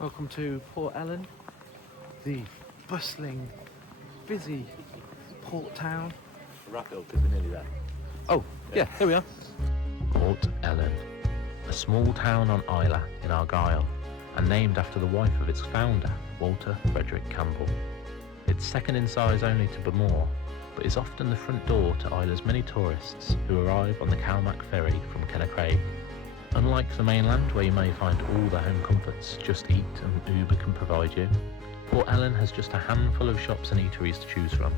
Welcome to Port Ellen, the bustling, busy port town. Wrap it up because we're nearly there. Oh, yeah, here we are. Port Ellen, a small town on Islay in Argyll, and named after the wife of its founder, Walter Frederick Campbell. It's second in size only to Bamore, but is often the front door to Islay's many tourists who arrive on the Kilchoman ferry from Kennecraig. Unlike the mainland, where you may find all the home comforts Just Eat and Uber can provide you, Port Ellen has just a handful of shops and eateries to choose from.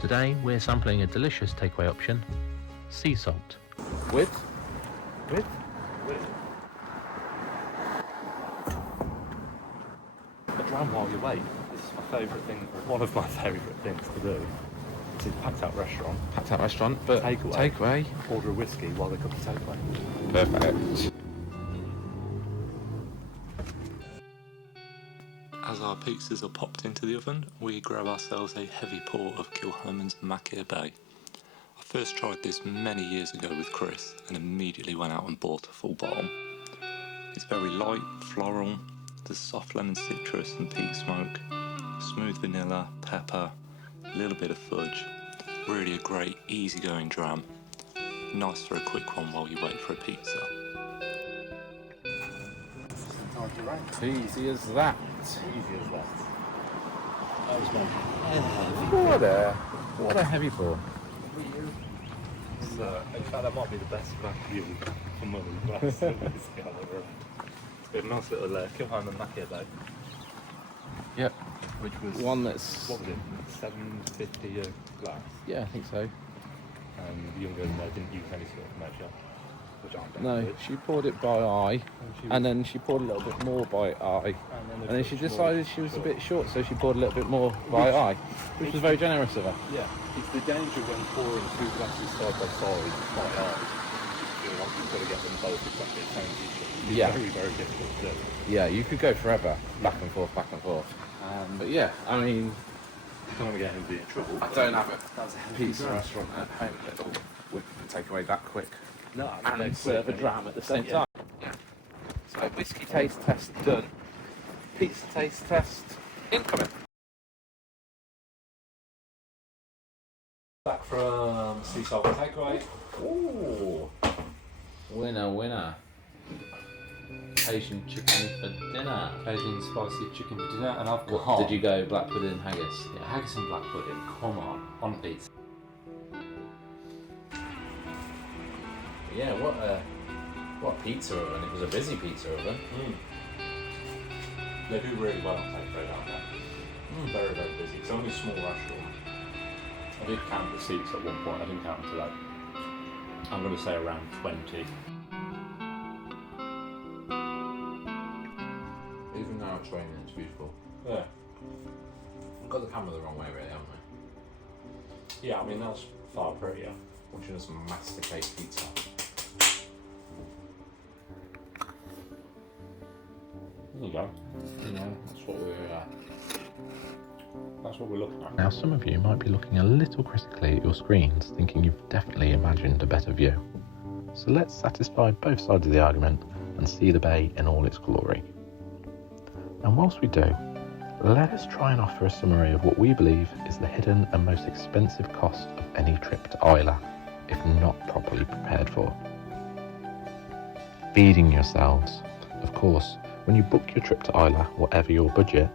Today we're sampling a delicious takeaway option, Seasalt. With? A dram while you wait. This is my favourite thing, one of my favourite things to do. It's a packed out restaurant. Packed out restaurant, but takeaway. Order a whiskey while they cook the takeaway. Perfect. As our pizzas are popped into the oven, we grab ourselves a heavy pour of Kilchoman's Machir Bay. I first tried this many years ago with Chris and immediately went out and bought a full bottle. It's very light, floral, there's soft lemon citrus and peat smoke, smooth vanilla, pepper, a little bit of fudge. Really a great, easygoing dram. Nice for a quick one while you wait for a pizza. Easy as that. Easy as that. That was one. What a heavy pour. In fact, that might be the best vacuum for money glass whiskey I've ever had. It's got a nice little Kilchoman Machir Bay. Yep. Which was One that's... what was it? $7.50 a glass. Yeah, I think so. And the young girl there didn't use any sort of measure, which I'm down No, with. she poured it by eye, and then she poured a little bit more by eye, and then she decided she was a bit short, so she poured a little bit more by eye, which was very generous of her. Yeah, it's the danger when pouring two glasses side by side by eye. You've got to get them both exactly the same issue. It's Yeah. very, very difficult to do. Yeah, you could go forever, back and forth. But yeah, I mean, I don't want to get anybody in trouble. I don't have it. That's a Pizza restaurant at home that we can take away that quick No, and serve a dram at the same time. Yeah. So whiskey taste test done. Pizza taste test incoming. Back from Seasalt Takeaway. Ooh, winner. Asian chicken for dinner. Asian spicy chicken for dinner, and I've got. What, did you go black pudding haggis? Yeah, haggis and black pudding. Come on pizza. Yeah, what a pizza oven. It was a busy pizza oven. They do really well on takeaway down there. Very, very busy. It's only a small restaurant. I did count the seats at one point. I didn't count until I'm going to say around 20. Even though it's raining, it's beautiful. Yeah. We've got the camera the wrong way, really, haven't we? Yeah, I mean, that's far prettier. Watching us masticate pizza. There you go. That's what we're looking at. Now some of you might be looking a little critically at your screens, thinking you've definitely imagined a better view. So let's satisfy both sides of the argument and see the bay in all its glory. And whilst we do, let us try and offer a summary of what we believe is the hidden and most expensive cost of any trip to Islay, if not properly prepared for. Feeding yourselves. Of course, when you book your trip to Islay, whatever your budget,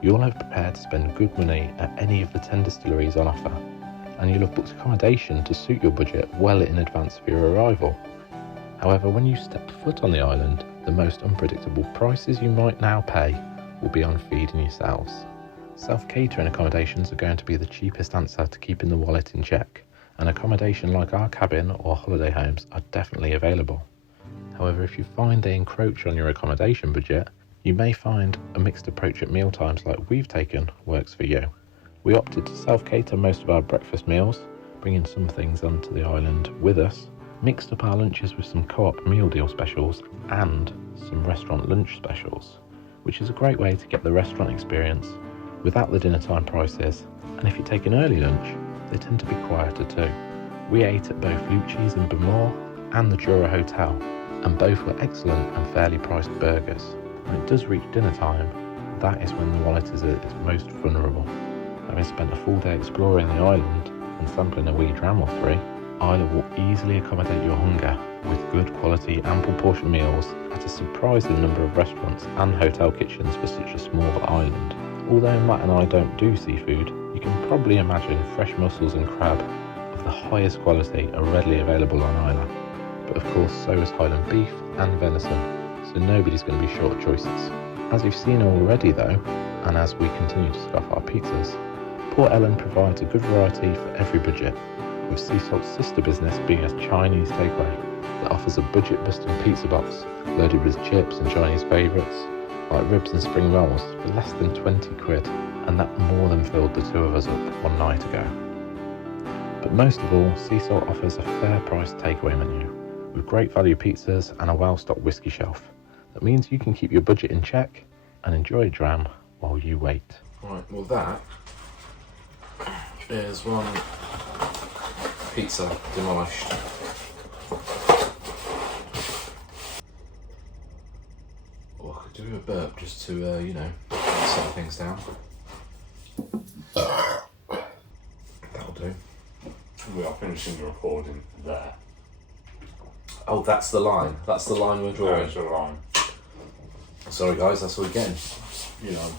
you'll have prepared to spend good money at any of the 10 distilleries on offer, and you'll have booked accommodation to suit your budget well in advance of your arrival. However, when you step foot on the island, the most unpredictable prices you might now pay will be on feeding yourselves. Self-catering accommodations are going to be the cheapest answer to keeping the wallet in check, and accommodation like our cabin or holiday homes are definitely available. However, if you find they encroach on your accommodation budget, you may find a mixed approach at mealtimes like we've taken works for you. We opted to self-cater most of our breakfast meals, bringing some things onto the island with us, mixed up our lunches with some co-op meal deal specials and some restaurant lunch specials, which is a great way to get the restaurant experience without the dinner time prices, and if you take an early lunch, they tend to be quieter too. We ate at both Lucci's in Bamore and the Jura Hotel, and both were excellent and fairly priced burgers. When it does reach dinner time, that is when the wallet is at its most vulnerable. Having spent a full day exploring the island and sampling a wee dram or three, Islay will easily accommodate your hunger with good quality, ample portion meals at a surprising number of restaurants and hotel kitchens for such a small island. Although Matt and I don't do seafood, you can probably imagine fresh mussels and crab of the highest quality are readily available on Islay. But of course, so is Highland beef and venison, so nobody's going to be short of choices. As you've seen already though, and as we continue to scoff our pizzas, Port Ellen provides a good variety for every budget, with Seasalt's sister business being a Chinese takeaway that offers a budget-busting pizza box loaded with chips and Chinese favourites like ribs and spring rolls for less than 20 quid, and that more than filled the two of us up one night ago. But most of all, Seasalt offers a fair-priced takeaway menu with great value pizzas and a well-stocked whiskey shelf. That means you can keep your budget in check and enjoy a dram while you wait. Right, well that is one pizza demolished. Oh, I could do a burp just to, settle things down. That'll do. We are finishing the recording there. Oh, that's the line. That's the line we're drawing. There's a line. Sorry guys, that's all we're getting. You know.